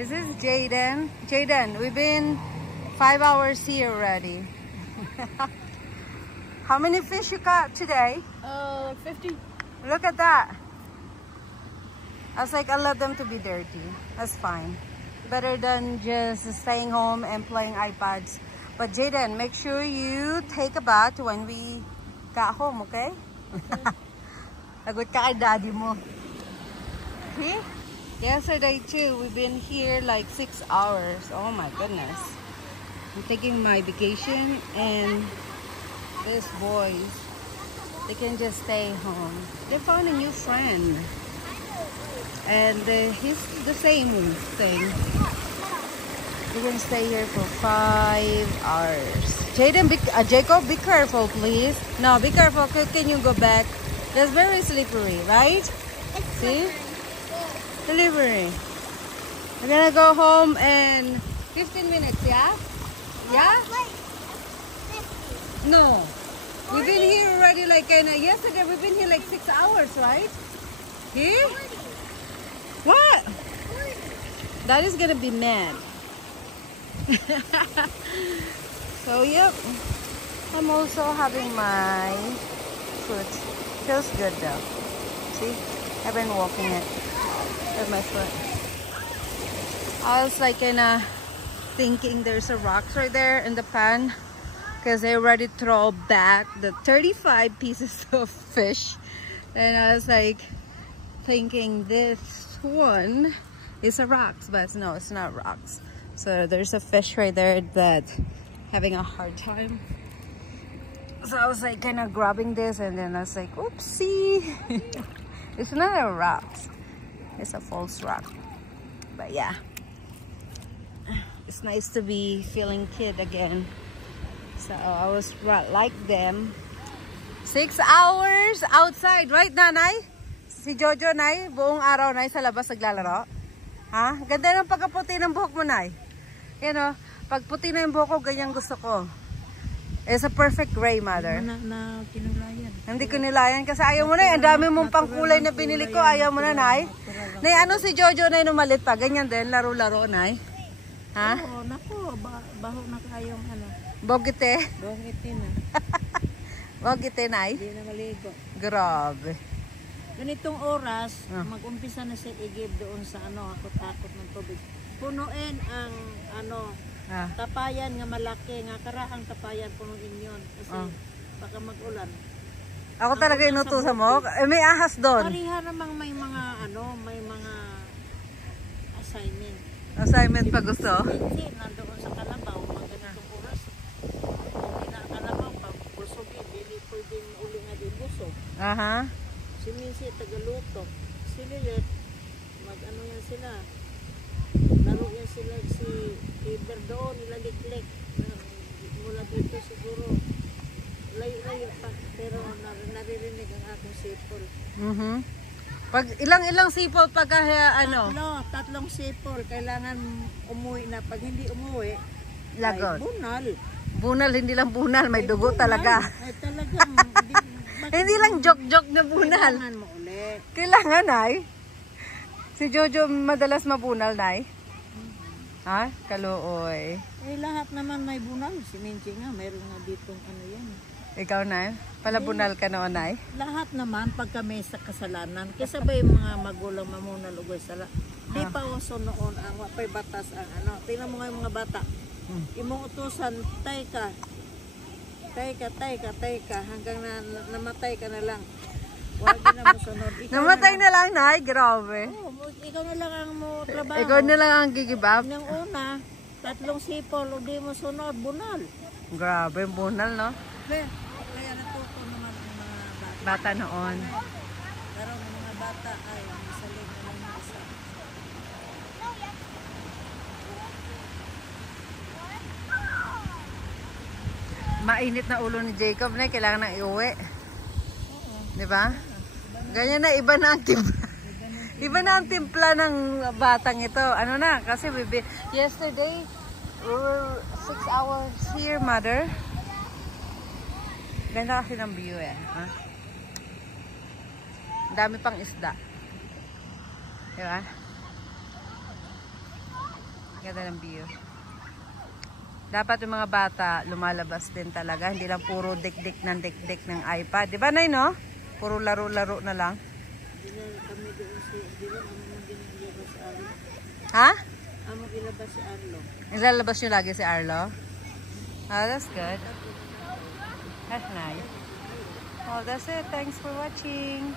This is Jaden. Jaden, we've been 5 hours here already. How many fish you caught today? 50. Look at that. I was like, I'll let them to be dirty. That's fine. Better than just staying home and playing iPads. But Jaden, make sure you take a bath when we got home, okay? Lagot ka kay daddy mo. See? Yesterday too, we've been here like 6 hours. Oh my goodness. I'm taking my vacation and these boys, they can just stay home. They found a new friend. And he's the same thing. We're gonna stay here for 5 hours. Jaden, Jacob, be careful, please. No, be careful. Can you go back? That's very slippery, right? See? Slippery. We're gonna go home in 15 minutes, yeah? Yeah? No. We've been here already like, yesterday we've been here like 6 hours, right? Here? What? That is gonna be mad. So, yep. I'm also having my foot. Feels good though. See? I've been walking it with my foot. I was like thinking there's a rocks right there in the pan because they already throw back the 35 pieces of fish. And I was like thinking this one is a rocks, but no, it's not rocks. So there's a fish right there that having a hard time. So I was like kind of grabbing this and then I was like, oopsie. It's not a rock. It's a false rock. But yeah. It's nice to be feeling kid again. So I was like them. 6 hours outside. Right, nanay? Si Jojo, nay? Buong araw, nay, sa labas naglalaro? Ha? Ganda ng pagkaputi ng buhok mo, nay. Yan o. Pag puti na yung buhok ko, ganyan gusto ko. It's a perfect gray, mother. Na kinulayan. Hindi ko nilayan kasi ayaw mo na. Ang dami mong pangkulay na binili ko. Ayaw mo na, nay. Nay, ano si Jojo, nay, numalit pa? Ganyan din, laro-laro, nay. Ha? Oo, naku. Baho na kayong ano. Bogite? Bogite na. Bogite, nay? Hindi na maligo. Grabe. Ganitong oras, mag-umpisa na si Igib doon sa ano, takot ng tubig. Punuin ang ano, tapayan nga malaki, nga karaang tapayan punuin yun. Kasi baka mag-ulan. Ako talaga inutusan mo? May ahas doon. Pariha namang may mga ano, may mga assignment. Assignment pa gusto? Hindi, nandoon sa Kalabaw, pag ganitong oras. Hindi na Kalabaw, pag busogin, hindi pwedeng uli nga din busog. Aha. Si Missy, tagaluto. Si Lilet, mag-ano yan sila. Laro yan sila si Iber doon, nilaliklik. Mula dito siguro, layo-layo pa. Pero naririnig ang akong sipol. Pag ilang sipol pagka ano? Tatlong sipol. Kailangan umuwi na. Pag hindi umuwi, lagot. ay bunal. Bunal, hindi lang bunal. May dugo talaga. Ay talagang, hindi lang joke-joke na bunal. Kailangan mo ulit. Kailangan, nay. Si Jojo madalas mabunal, nay. Ha? Kaluoy. Eh, lahat naman may bunal. Si Minchi nga, mayroon nga ditong ano yan. Ikaw, nay? Palabunal ka noon, nay? Lahat naman, pag kami sa kasalanan, kaysa ba yung mga magulang mamunal o sala, di pa uso noon ang wapay batas ang ano. Tingnan mo nga yung mga bata. Imong utusan, tay ka, hanggang namatay ka na lang. Huwag na mo sunod. Namatay na lang, nay? Grabe. Oh, ikaw na lang ang mo trabaho. Ikaw na lang ang give up? Nang una, tatlong sipol, o di mo sunod, bunal. Grabe, bunal, no? Kaya natuto naman ang mga bata. Bata noon. Pero ang mga bata ay masalig na lang yung isa. Mainit na ulo ni Jacob na kailangan na iuwi. Di ba? Ganyan na, iba na ang timpla. Iba na ang timpla ng batang ito. Ano na, kasi yesterday, we were 6 hours here, mother. Ganda kasi ng view eh. Ha? Dami pang isda. Diba? Ganda ng view. Dapat yung mga bata lumalabas din talaga. Hindi lang puro dik-dik ng iPad. Di ba, Nay, no? Puro laro-laro na lang. Di na kami doon si, di ba, amo ginilabas si Arlo. Ha? Amo ginilabas si Arlo. Nilalabas nyo lagi si Arlo? Oh, that's good. That's nice. Oh, that's it. Thanks for watching.